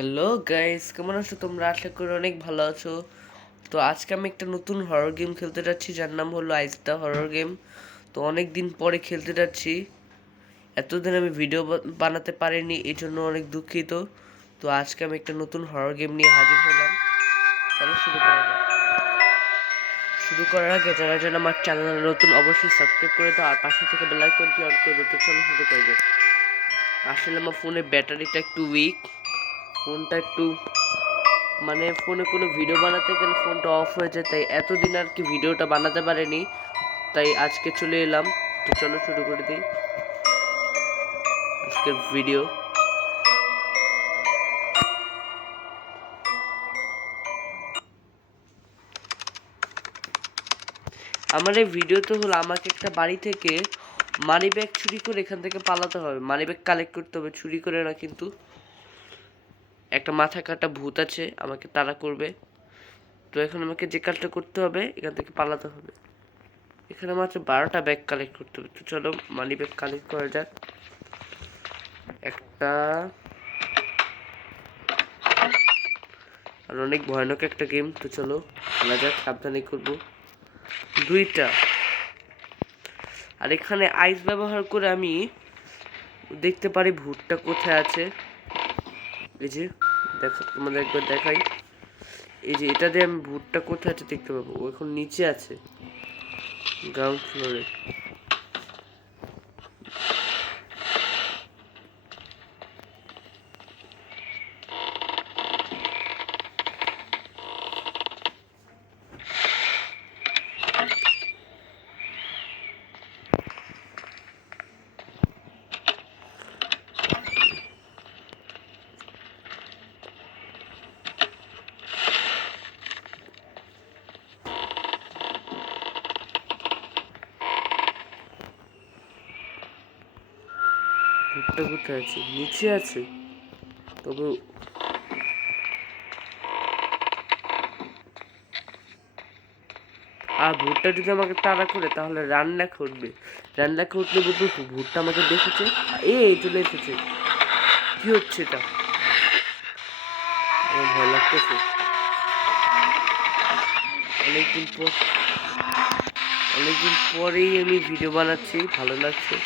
Hello guys, কেমন আছো তোমরা? আশা করি অনেক ভালো আছো। তো আজকে আমি একটা নতুন হরর গেম খেলতে যাচ্ছি, যার নাম হলো আইস দ্য হরর গেম। তো অনেক দিন পরে খেলতে যাচ্ছি। এতদিন আমি ভিডিও বানাতে পারিনি, এই জন্য অনেক দুঃখিত। তো আজকে আমি একটা নতুন হরর গেম নিয়ে হাজির হলাম। চলো শুরু করা যাক। শুরু করার আগে যারা যারা আমার চ্যানেলে নতুন অবশ্যই সাবস্ক্রাইব করে দাও, আর পাশে থেকে বেল আইকনটি অন করে দাও। তো চলো শুরু করে যাক। আসলে আমার ফোনের ব্যাটারিটা একটু উইক, ফোনটা একটু ফোনে কোনো ভিডিও বানাতে গেলে ফোনটা অফ হয়ে যায়, তাই এতদিন আর কি ভিডিওটা বানাতে পারিনি, তাই আজকে চলে এলাম। তো চলো শুরু করে দিই আজকের ভিডিও। আমার এই ভিডিওতে হলো আমাকে একটা বাড়ি থেকে মানি ব্যাগ চুরি করে এখান থেকে পালাতে হবে। মানি ব্যাগ কালেক্ট করতে হবে, চুরি করে না কিন্তু। একটা মাথা কাটা ভূত আছে, আমাকে তাড়া করবে। তো এখন আমাকে যে কাজটা করতে হবে, এখান থেকে পালাতে হবে। এখানে মাত্র 12টা ব্যাগ কালেক্ট করতে হবে। তো চলো মানি ব্যাগ কালেক্ট করা যাক। একটা, আর অনেক ভয়ানক একটা গেম। তো চলো খেলা যাক, সাবধানে করবো। 2টা, আর এখানে আইস ব্যবহার করে আমি দেখতে পারি ভূতটা কোথায় আছে। এই যে দেখো, তোমাদের একবার দেখাই। এই যে এটা দিয়ে আমি ভূতটা কোথায় আছে দেখতে পাবো। ও এখন নিচে আছে, গ্রাউন্ড ফ্লোরে। ভূতটা কোথায় আছে? নিচে আছে। তবে আর ভূতটা যদি আমাকে তাড়া করে তাহলে রান্না করবে। রান্না করলে বুঝবো ভূতটা আমাকে দেখেছে। চলে এসেছে। কি হচ্ছে এটা? আমার ভয় লাগতেছে। অনেকদিন পর, অনেকদিন পরেই আমি ভিডিও বানাচ্ছি, ভালো লাগছে।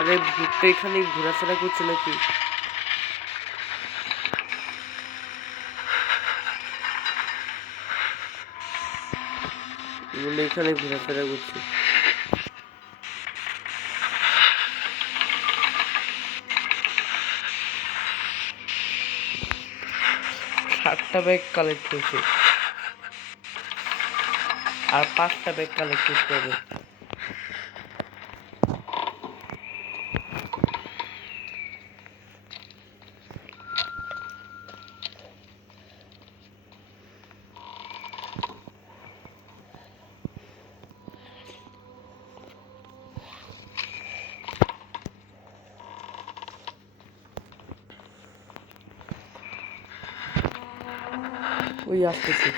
আরে ভূতটা এখানে ঘোরাফেরা করছে নাকি? বলে এখানে ঘোরাফেরা করছে। 7টা ব্যাগ কালেক্ট হয়েছে, আর 5টা ব্যাগ কালেক্ট করতে হবে। ওই আসতেছে।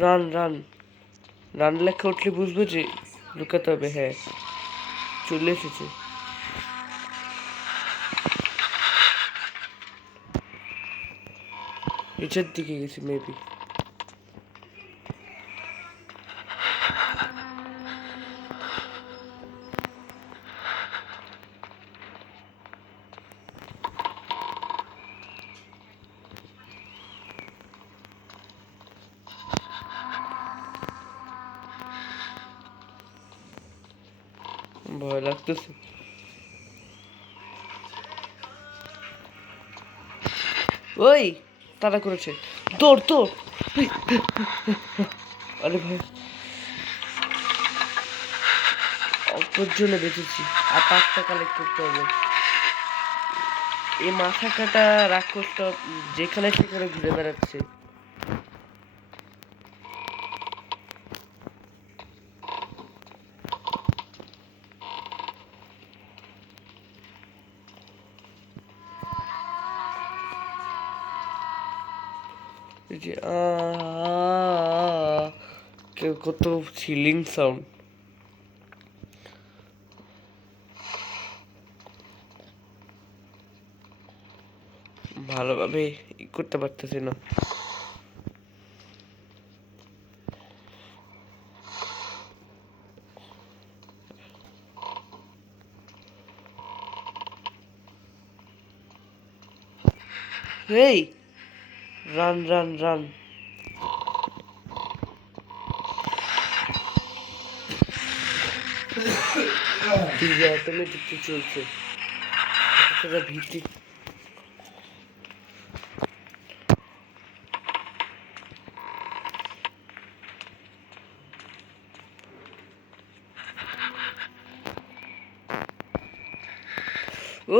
রান রান রান লেখা উঠলে বুঝবো যে লুকাতে হবে। হ্যাঁ, চলে এসেছে। নিচের দিকে গেছি মেবি। ভয় লাগতেছে। ওই তারা করেছে, দৌড় দৌড়। আরে ভাই, অল্পর জন্য বেঁচেছি। আর 5টা কালেক্ট করতে হবে। এই মাথা কাটা রাক্ষসটা যেখানে সেখানে ঘুরে বেড়াচ্ছে। এই যে কত চিলিং সাউন্ড। ভালোভাবে করতে পারতেছি না। হেই, রান রান রান। অটোমেটিক চলছে, ভীতি।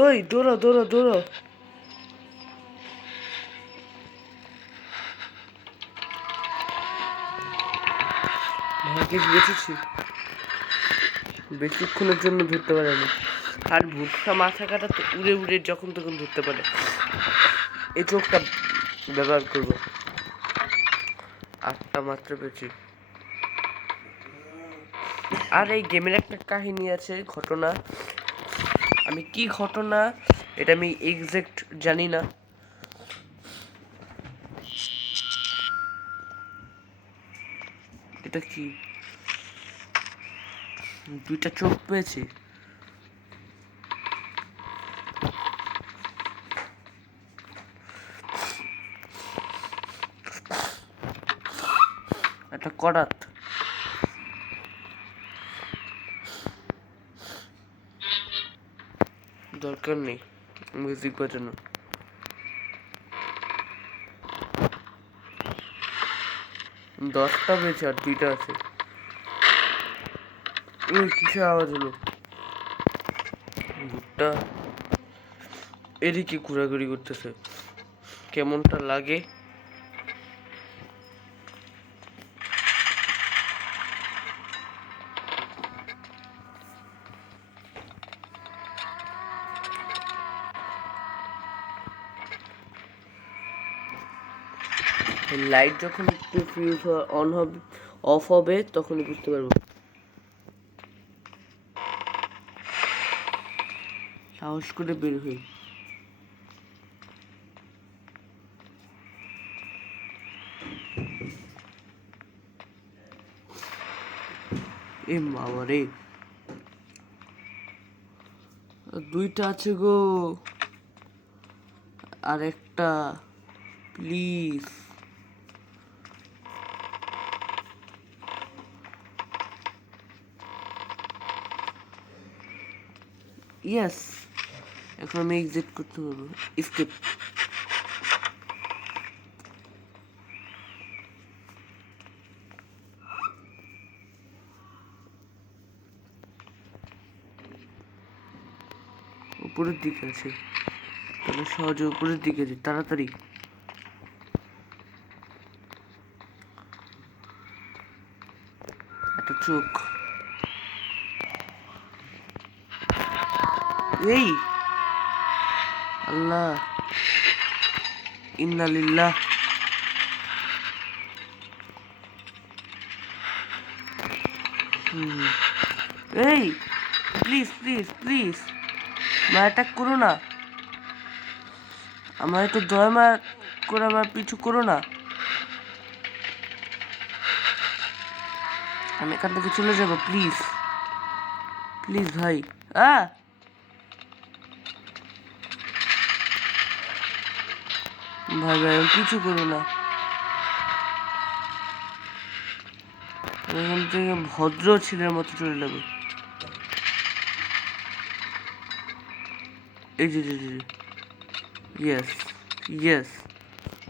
ওই দৌড়ো দৌড়ো দৌড়ো। ভাগ্যিস বেঁচেছি, বেশিক্ষণের জন্য ধরতে পারেনি। আর ভুট্টা মাথা কাটা তো উড়ে উড়ে যখন তখন ধরতে পারে। এই চোখটা ব্যবহার করবো। 8টা মাত্র পেয়েছি। আর এই গেমের একটা কাহিনী আছে, ঘটনা। আমি কি ঘটনা এটা আমি এক্সাক্ট জানি না। এটা কি? 2টা চোখ পেয়েছি। একটা করাত। দরকার নেই মিউজিক বাজানো। দশটা পেয়েছে আর 2টা আছে। কিসের আওয়াজ হলো? ভুট্টা এদিকে ঘোরাঘুরি করতেছে, কেমনটা লাগে? লাইট যখন একটু ফিউজ অন হবে, অফ হবে, তখনই বুঝতে পারবো। সাহস করে বের হই। এ বাবা রে, 2টা আছে গো, আর একটা প্লিজ। ইয়েস, এখন আমি এক্সিট করতে পারবো। স্কিপ। উপরের দিকে আছে, তাহলে সহজে উপরের দিকে যাই তাড়াতাড়ি। একটা চোখ। এই আল্লাহ, ইন্না লিল্লাহ। এই প্লিজ প্লিজ প্লিজ, আমার অ্যাটাক করো না, আমার একটু দয়া মায়া করে আমার পিছু করো না। আমি এখান থেকে চলে যাবো, প্লিজ প্লিজ ভাই। ভাই ভাই কিছু করো না, এখান থেকে ভদ্র ছেলের মতো চলে যাবো। এই যে yes yes,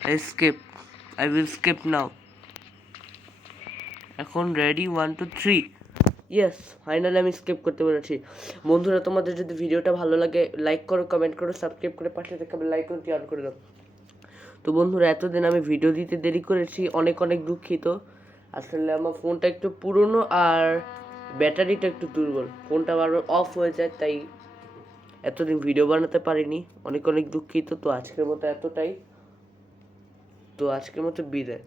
I skip, I will skip now. এখন রেডি, 1 2 3। ইয়েস, ফাইনালি আমি স্কিপ করতে পেরেছি। বন্ধুরা, তোমাদের যদি ভিডিওটা ভালো লাগে লাইক করো, কমেন্ট করো, সাবস্ক্রাইব করে পাশে থাকা বেল আইকনটি অন করে দাও। তো বন্ধুরা, এতদিন আমি ভিডিও দিতে দেরি করেছি, অনেক অনেক দুঃখিত। আসলে আমার ফোনটা একটু পুরনো আর ব্যাটারিটা একটু দুর্বল, ফোনটা বারবার অফ হয়ে যায়, তাই এতদিন ভিডিও বানাতে পারিনি, অনেক অনেক দুঃখিত। তো আজকের মতো এতটাই, তো আজকের মতো বিদায়।